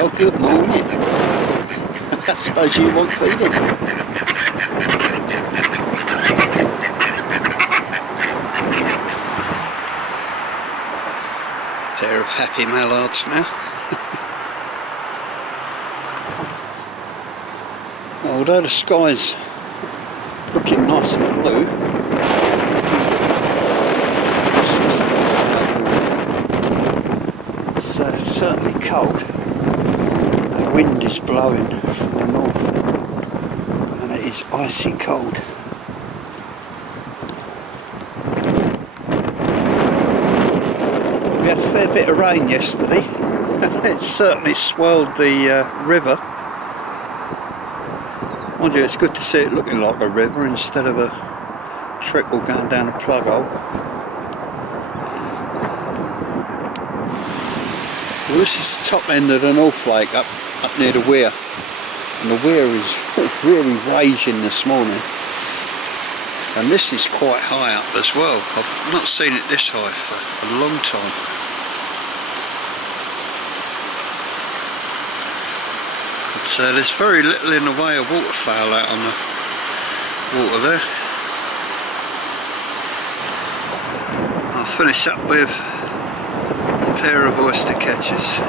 Well, good morning. I suppose you want feeding. Pair of happy mallards now. Although the sky's looking nice and blue, it's certainly cold. The wind is blowing from the north and it is icy cold. We had a fair bit of rain yesterday. It certainly swelled the river. Mind you, it's good to see it looking like a river instead of a trickle going down a plug hole. Well, this is the top end of the North Lake up near the weir, and the weir is really raging this morning, and this is quite high up as well. I've not seen it this high for a long time. But there's very little in the way of waterfowl out on the water there. I'll finish up with a pair of oyster catchers.